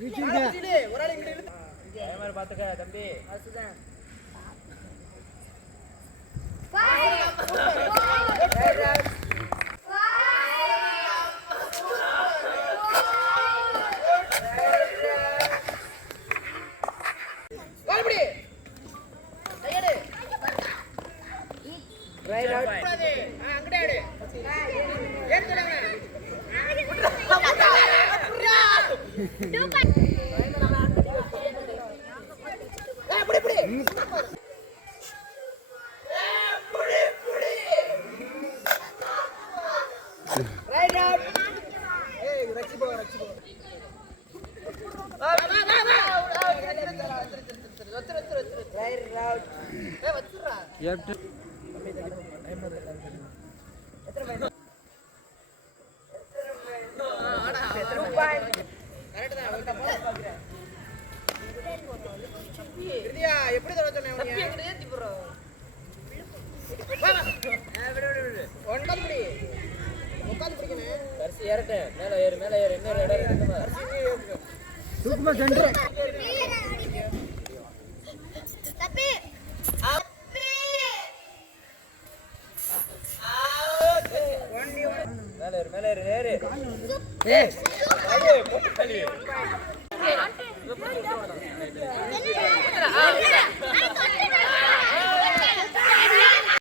ஒரு ஆள் இங்க இழுத்து அதே மாதிரி பாத்துக்க தம்பி அதுதான் ரைட் அவுட் அங்கடே ஆடு ஏன் சொல்றாங்க ரைட் அவுட் ஏய் ரச்சி போ வா ரைட் அவுட் ஏய் வச்சுறா எட்டு எப்படி சொல்ல சொன்னேன் மேல ஏறு இன்னொரு இடம் மேல ஏறு